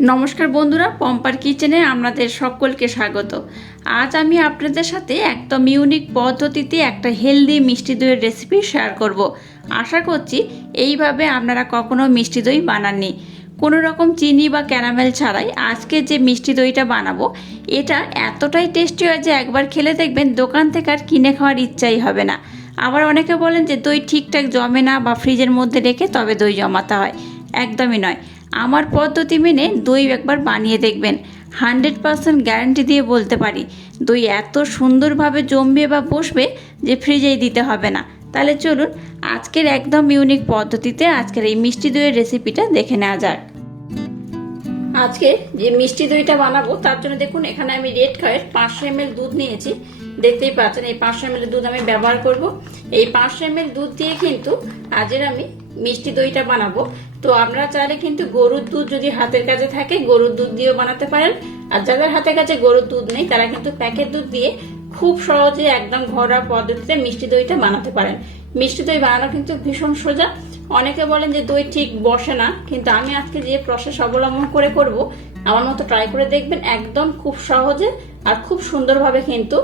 নমস্কার বন্ধুরা, পম্পার কিচেনে আপনাদের সকলকে স্বাগত। আজ আমি আপনাদের সাথে একদম ইউনিক পদ্ধতিতে একটা হেলদি মিষ্টি দইয়ের রেসিপি শেয়ার করব। আশা করছি এইভাবে আপনারা কখনো মিষ্টি দই বানাননি। কোনো রকম চিনি বা ক্যারামেল ছাড়াই আজকে যে মিষ্টি দইটা বানাবো, এটা এতটাই টেস্টি হয় যে একবার খেলে দেখবেন দোকান থেকে আর কিনে খাওয়ার ইচ্ছাই হবে না। আবার অনেকে বলেন যে দই ঠিকঠাক জমে না বা ফ্রিজের মধ্যে রেখে তবে দই জমাতে হয়। একদমই নয়। আমার পদ্ধতি মেনে দই একবার বানিয়ে দেখবেন। হান্ড্রেড পারসেন্ট গ্যারান্টি দিয়ে বলতে পারি, দই এত সুন্দরভাবে জমবে বা বসবে যে ফ্রিজেই দিতে হবে না। তাহলে চলুন আজকের একদম ইউনিক পদ্ধতিতে আজকের এই মিষ্টি দইয়ের রেসিপিটা দেখে নেওয়া যাক। আজকে যে মিষ্টি দইটা বানাবো, তার জন্য দেখুন, এখানে আমি রেড কায়ের পাঁচশো এম দুধ নিয়েছি। দেখতেই পাচ্ছেন, এই পাঁচশো এম দুধ আমি ব্যবহার করব। এই পাঁচশো এম দুধ দিয়ে কিন্তু আজের আমি মিষ্টি দইটা বানাবো। তো আপনারা চাইলে কিন্তু গরুর দুধ যদি হাতের কাছে থাকে, গরুর দুধ দিয়েও বানাতে পারেন। আর যাদের হাতের কাছে গরুর দুধ নেই, তারা কিন্তু প্যাকেট দুধ দিয়ে খুব সহজে একদম ঘরোয়া পদ্ধতিতে মিষ্টি দইটা বানাতে পারেন। মিষ্টি দই বানানো কিন্তু ভীষণ সোজা। অনেকে বলেন যে দই ঠিক বসে না, কিন্তু আমি আজকে যে প্রসেস অবলম্বন করে করব, আমার মতো ট্রাই করে দেখবেন একদম খুব সহজে আর খুব সুন্দরভাবে কিন্তু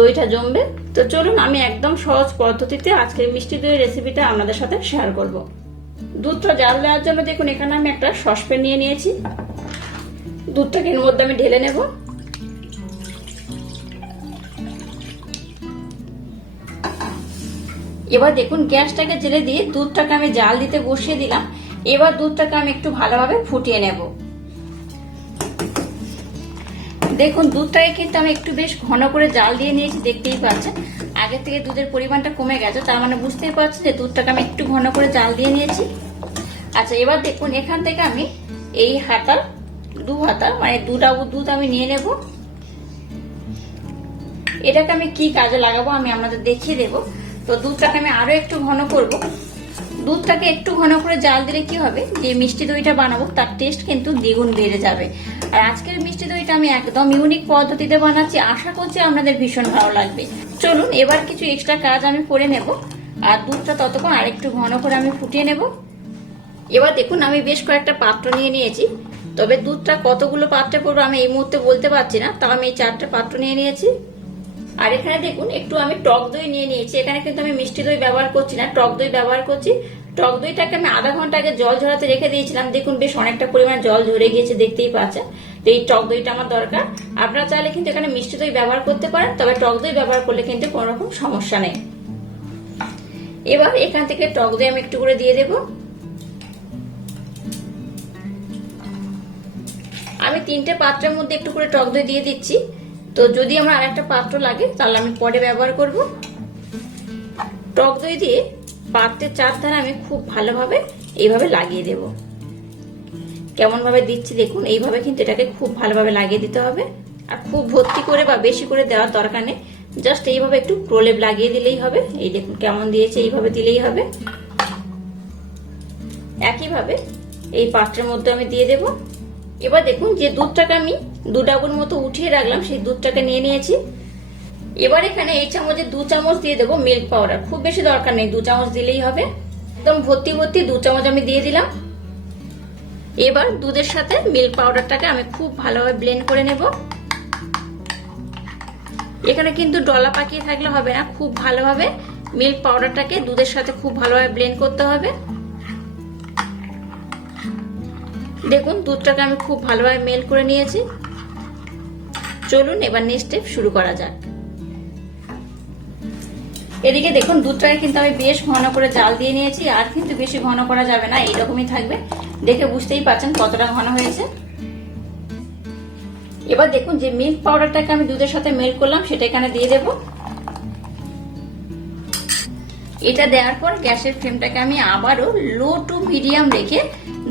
দইটা জমবে। তো চলুন, আমি একদম সহজ পদ্ধতিতে আজকের মিষ্টি দইয়ের রেসিপিটা আপনাদের সাথে শেয়ার করব। দুধটা জাল দেওয়ার জন্য দেখুন, এখানে আমি একটা সসপ্যান নিয়ে নিয়েছি। দুধটাকে এর মধ্যে আমি ঢেলে নেব। এবার দেখুন, গ্যাসটাকে জেলে দিয়ে দুধটাকে আমি জাল দিতে বসিয়ে দিলাম। এবার দুধটাকে আমি একটু ভালোভাবে ফুটিয়ে নেব। দেখুন, দুধটাকে কিন্তু আমি একটু বেশ ঘন করে জাল দিয়ে নিয়েছি, দেখতেই পাচ্ছেন। আগে থেকে দুধের পরিমাণটা কমে গেছে, তার মানে বুঝতেই পারছি যে দুধটাকে আমি একটু ঘন করে জাল দিয়ে নিয়েছি। আচ্ছা এবার দেখুন, এখান থেকে আমি এই হাতা দু হাতা মানে দু ডাবু দুধ আমি নিয়ে নেব। এটাকে আমি কি কাজে লাগাবো আমি আপনাদের দেখিয়ে দেব। তো দুধটাকে আমি আরও একটু ঘন করব। দুধটাকে একটু ঘন করে জাল দিলে কি হবে? যে মিষ্টি দইটা বানাবো, তার টেস্ট কিন্তু দ্বিগুণ বেড়ে যাবে। আর আজকের মিষ্টি দইটা আমি একদম ইউনিক পদ্ধতিতে বানাচ্ছি। আশা করছি আপনাদের ভীষণ ভালো লাগবে। চলুন, এবার কিছু এক্সট্রা কাজ আমি করে নেব। আর দুধটা ততক্ষণ আরেকটু ঘন করে আমি ফুটিয়ে নেব। এবার দেখুন, আমি বেশ কয়েকটা পাত্র নিয়ে নিয়েছি। তবে দুধটা কতগুলো পাত্রে পড়ব আমি এই মুহূর্তে বলতে পারছি না তাও আমি এই চারটে পাত্র নিয়ে নিয়েছি। আর এখানে দেখুন, একটু আমি টক দই নিয়ে নিয়েছি। এখানে কিন্তু আমি মিষ্টি দই ব্যবহার করছি না, টক দই ব্যবহার করছি। টক দইটাকে আমি আধা ঘণ্টা আগে জল ঝরাতে রেখে দিয়েছিলাম। দেখুন, বেশ অনেকটা পরিমাণ জল ঝরে গিয়েছে, দেখতেই পাচ্ছেন। তো এই টক দইটা আমার দরকার। আপনারা চাইলে কিন্তু এখানে মিষ্টি দই ব্যবহার করতে পারেন, তবে টক দই ব্যবহার করলে কিন্তু কোনো রকম সমস্যা নেই। এবার এখান থেকে টক দই আমি একটু করে দিয়ে দেবো। আমি তিনটে পাত্রের মধ্যে একটু করে টক দই দিয়ে দিচ্ছি। তো যদি আমার আর একটা পাত্র লাগে, তাহলে আমি পরে ব্যবহার করব। টক দই দিয়ে পাত্রের চার ধারে আমি খুব ভালোভাবে এইভাবে লাগিয়ে দেব। কেমন ভাবে দিচ্ছি দেখুন, এইভাবে কিন্তু এটাকে খুব ভালোভাবে লাগিয়ে দিতে হবে। আর খুব ভর্তি করে বা বেশি করে দেওয়ার দরকার নেই। জাস্ট এইভাবে একটু প্রলেপ লাগিয়ে দিলেই হবে। এই দেখুন কেমন দিয়েছে, এইভাবে দিলেই হবে। একইভাবে এই পাত্রের মধ্যে আমি দিয়ে দেবো। এবার দেখুন যে দুধটাকে আমি দু ডাবুর মতো উঠিয়ে রাখলাম, সেই দুধটাকে নিয়ে নিয়েছি। এবার এখানে এই চামচে দু চামচ দিয়ে দেবো মিল্ক পাউডার খুব বেশি দরকার নেই, দু চামচ দিলেই হবে। একদম ভর্তি ভর্তি দু চামচ আমি দিয়ে দিলাম। এবার দুধের সাথে মিল্ক পাউডারটাকে আমি খুব ভালোভাবে ব্লেন্ড করে নেব। এখানে কিন্তু ডলা পাকিয়ে থাকলে হবে না, খুব ভালোভাবে মিল্ক পাউডারটাকে দুধের সাথে খুব ভালোভাবে ব্লেন্ড করতে হবে। দেখুন, দুধটাকে আমি খুব ভালোভাবে মেল করে নিয়েছি। চলুন, এবার নেক্সট স্টেপ শুরু করা যাক। এদিকে দেখুন, দুধটাকে কিন্তু আমি বেশ ঘন করে জাল দিয়ে নিয়েছি, আর কিন্তু বেশি ঘন করা যাবে না, এইরকমই থাকবে। দেখে বুঝতেই পারছেন কতটা ঘন হয়েছে। এবার দেখুন, যে মিল্ক পাউডারটাকে আমি দুধের সাথে মেল করলাম, সেটা এখানে দিয়ে দেব। এটা দেওয়ার পর গ্যাসের ফ্লেমটাকে আমি আবারও লো টু মিডিয়াম রেখে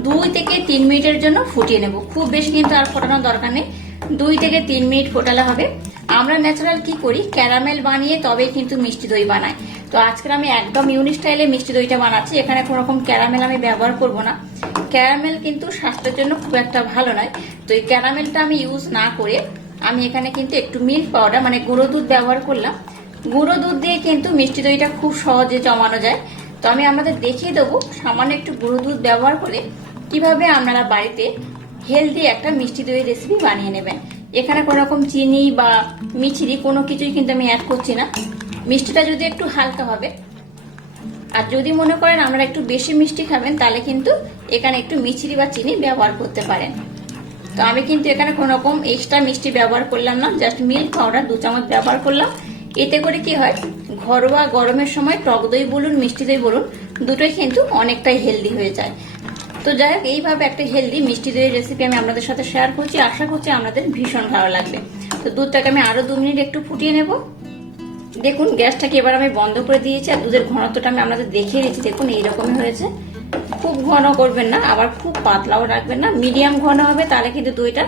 দুই থেকে তিন মিনিটের জন্য ফুটিয়ে নেব। খুব বেশি কিন্তু আর ফোটানোর দরকার নেই। দুই থেকে তিন মিনিট ফোটালে হবে। আমরা ন্যাচারাল কি করি? ক্যারামেল বানিয়ে তবে কিন্তু মিষ্টি দই বানাই। তো আজকের আমি একদম ইউনিক স্টাইলে মিষ্টি দইটা বানাচ্ছি। এখানে কোনো রকম ক্যারামেল আমি ব্যবহার করব না। ক্যারামেল কিন্তু স্বাস্থ্যের জন্য খুব একটা ভালো নয়। তো এই ক্যারামেলটা আমি ইউজ না করে আমি এখানে কিন্তু একটু মিল্ক পাউডার মানে গুঁড়ো দুধ ব্যবহার করলাম। গুঁড়ো দুধ দিয়ে কিন্তু মিষ্টি দইটা খুব সহজে জমানো যায়। তো আমি আমাদের দেখিয়ে দেবো। সামান্য একটু গুঁড়ো দুধ ব্যবহার করে কীভাবে আপনারা বাড়িতে হেলদি একটা মিষ্টি দইয়ের রেসিপি বানিয়ে নেবেন? এখানে কোনো রকম চিনি বা মিছিরি কোনো কিছুই কিন্তু আমি অ্যাড করছি না। মিষ্টিটা যদি একটু হালকা হবে, আর যদি মনে করেন আমরা একটু বেশি মিষ্টি খাবেন, তাহলে কিন্তু এখানে একটু মিছিরি বা চিনি ব্যবহার করতে পারেন। তো আমি কিন্তু এখানে কোনো রকম এক্সট্রা মিষ্টি ব্যবহার করলাম না জাস্ট মিল্ক পাউডার দু চামচ ব্যবহার করলাম। এতে করে কি হয়, ঘরোয়া গরমের সময় টক দই বলুন, মিষ্টি দই বলুন, দুটোই কিন্তু অনেকটাই হেলদি হয়ে যায়। তো যাই হোক, এইভাবে একটা হেলদি মিষ্টি দইয়ের রেসিপি আমি আপনাদের সাথে শেয়ার করছি। আশা করছি আপনাদের ভীষণ ভালো লাগবে। তো দুধটাকে আমি আরও দু মিনিট একটু ফুটিয়ে নেব। দেখুন, গ্যাসটাকে এবার আমি বন্ধ করে দিয়েছি আর দুধের ঘনত্বটা আমি আপনাদের দেখিয়ে দিচ্ছি। দেখুন, এইরকমই হয়েছে। খুব ঘন করবেন না, আবার খুব পাতলাও রাখবেন না। মিডিয়াম ঘন হবে, তাহলে কিন্তু দইটা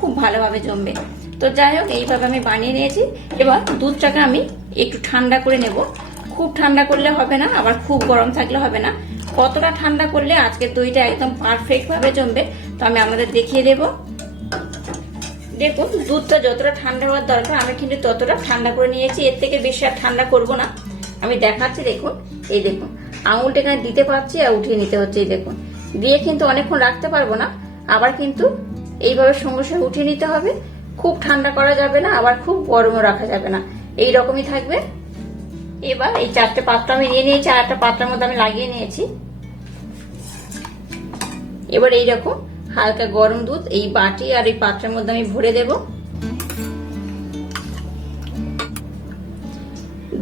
খুব ভালোভাবে জমবে। তো যাই হোক, এইভাবে আমি বানিয়ে নিয়েছি। এবার দুধটাকে আমি একটু ঠান্ডা করে নেব। খুব ঠান্ডা করলে হবে না, আবার খুব গরম থাকলে হবে না। কতটা ঠান্ডা করলে আজকের দইটা একদম পারফেক্ট ভাবে জমবে, তো আমি আমাদের দেখিয়ে দেবো। দেখুন, দুধটা যতটা ঠান্ডা হওয়ার দরকার আমি কিন্তু ততটা ঠান্ডা করে নিয়েছি, এর থেকে বেশি আর ঠান্ডা করব না। আমি দেখাচ্ছি, দেখুন, এই দেখুন, আঙুলটা এখানে দিতে পারছি আর উঠিয়ে নিতে হচ্ছে, এই দেখুন। দিয়ে কিন্তু অনেকক্ষণ রাখতে পারব না, আবার কিন্তু এইভাবে সঙ্গে সঙ্গে উঠিয়ে নিতে হবে। খুব ঠান্ডা করা যাবে না, আবার খুব গরমও রাখা যাবে না। এই রকমই থাকবে। এবার এই চারটে পাত্র আমি নিয়ে নিয়েছি, আর একটা পাত্রের মধ্যে আমি লাগিয়ে নিয়েছি। এবার এইরকম হালকা গরম দুধ, এই বাটি আর এই পাত্রের মধ্যে আমি ভরে দেব।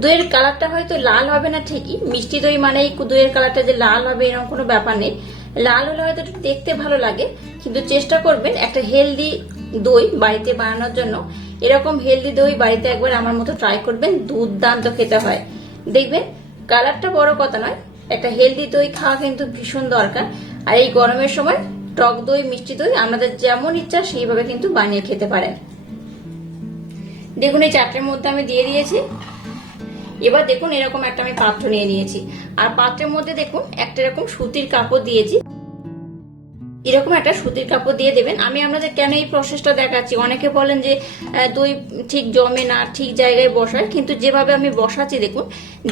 দইয়ের কালারটা হয়তো লাল হবে না ঠিকই, মিষ্টি দই মানে দইয়ের কালারটা যে লাল হবে এরকম কোনো ব্যাপার নেই। লাল হলে হয়তো দেখতে ভালো লাগে, কিন্তু চেষ্টা করবেন একটা হেলদি দই বাড়িতে বানানোর জন্য। এরকম হেলদি দই বাড়িতে একবার আমার মতো ট্রাই করবেন, দুর্দান্ত খেতে হয়। দেখবেন কালারটা বড় কথা নয়, একটা হেলদি দই খাওয়া কিন্তু ভীষণ দরকার। আর এই গরমের সময় টক দই, মিষ্টি দই আমাদের যেমন ইচ্ছা সেইভাবে কিন্তু বানিয়ে খেতে পারেন। দেখুন, এই চারটের মধ্যে আমি দিয়ে দিয়েছি। এবার দেখুন, এরকম একটা আমি পাত্র নিয়ে নিয়েছি। আর পাত্রের মধ্যে দেখুন, একটা এরকম সুতির কাপড় দিয়েছি। এরকম একটা সুতির কাপড় দিয়ে দেবেন। আমি আপনাদের কেন এই প্রসেসটা দেখাচ্ছি? অনেকে বলেন যে দই ঠিক জমে না, ঠিক জায়গায় বসায়, কিন্তু যেভাবে আমি বসাচ্ছি, দেখুন,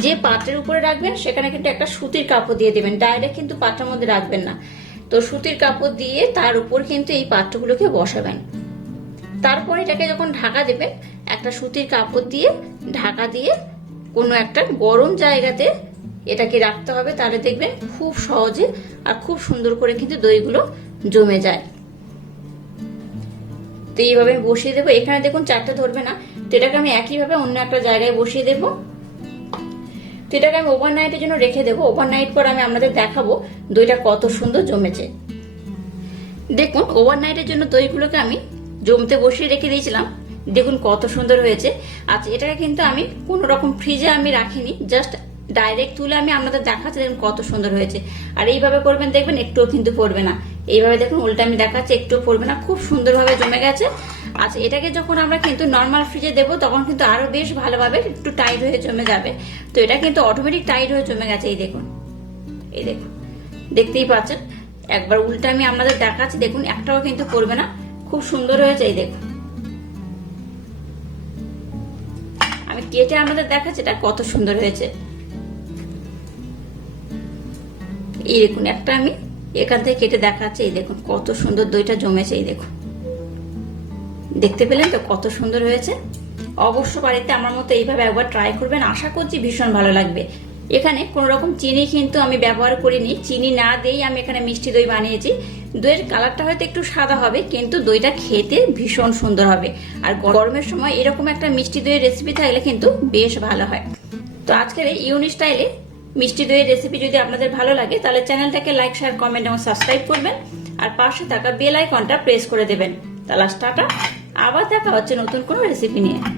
যে পাত্রের উপরে রাখবেন, সেখানে কিন্তু একটা সুতির কাপড় দিয়ে দেবেন। ডাইরেক্ট কিন্তু পাত্রের মধ্যে রাখবেন না। তো সুতির কাপড় দিয়ে তার উপর কিন্তু এই পাত্রগুলোকে বসাবেন। তারপর এটাকে যখন ঢাকা দেবেন, একটা সুতির কাপড় দিয়ে, ঢাকা দিয়ে কোনো একটা গরম জায়গাতে এটাকে রাখতে হবে, তাহলে দেখবেন খুব সহজে আর খুব সুন্দর করে কিন্তু দইগুলো জমে যায়। তো এইভাবে আমি বসিয়ে দেবো। এখানে দেখুন চারটে ধরবে না। তো এটাকে আমি একইভাবে অন্য একটা জায়গায় বসিয়ে দেবো। তো এটাকে আমি ওভারনাইটের জন্য রেখে দেবো। ওভারনাইট পর আমি আপনাদের দেখাবো দইটা কত সুন্দর জমেছে। দেখুন ওভারনাইটের জন্য দইগুলোকে আমি জমতে বসিয়ে রেখে দিয়েছিলাম। দেখুন কত সুন্দর হয়েছে। আচ্ছা এটাকে কিন্তু আমি কোনো রকম ফ্রিজে আমি রাখিনি জাস্ট ডাইরেক্ট তুলে আমি আপনাদের দেখাচ্ছি দেখুন কত সুন্দর হয়েছে। আর এইভাবে করবেন, দেখবেন একটুও কিন্তু পড়বে না। এইভাবে দেখুন, উল্টা আমি দেখাচ্ছি, একটুও পড়বে না। খুব সুন্দরভাবে জমে গেছে। আচ্ছা এটাকে যখন আমরা কিন্তু নর্মাল ফ্রিজে দেবো, তখন কিন্তু আরও বেশ ভালোভাবে একটু টাইট হয়ে জমে যাবে। তো এটা কিন্তু অটোমেটিক টাইট হয়ে জমে গেছে, এই দেখুন। এই দেখুন, দেখতেই পাচ্ছেন? একবার উল্টা আমি আপনাদের দেখাচ্ছি, দেখুন, একটাও কিন্তু পড়বে না। খুব সুন্দর হয়েছে, এই দেখুন। আমি কেটে আমাদের দেখাচ্ছি, এটা কত সুন্দর হয়েছে। এই দেখুন, একটা আমি এখান থেকে কেটে দেখাচ্ছি, এই দেখুন, কত সুন্দর দইটা জমেছে, এই দেখুন। দেখতে পেলেন তো কত সুন্দর হয়েছে? অবশ্য বাড়িতে আমার মতো এইভাবে একবার ট্রাই করবেন, আশা করছি ভীষণ ভালো লাগবে। এখানে কোন রকম চিনি কিন্তু আমি ব্যবহার করিনি, চিনি না দিয়েই আমি এখানে মিষ্টি দই বানিয়েছি। দইয়ের কালারটা হয়তো একটু সাদা হবে, কিন্তু দইটা খেতে ভীষণ সুন্দর হবে। আর গরমের সময় এরকম একটা মিষ্টি দইয়ের রেসিপি থাকলে কিন্তু বেশ ভালো হয়। তো আজকের এই ইউনি স্টাইলে মিষ্টি দইয়ের রেসিপি যদি আপনাদের ভালো লাগে, তাহলে চ্যানেলটাকে লাইক শেয়ার কমেন্ট এবং সাবস্ক্রাইব করবেন। আর পাশে থাকা বেল আইকনটা প্রেস করে দেবেন। তাহলে টাটা। আবার দেখা হচ্ছে নতুন কোনো রেসিপি নিয়ে।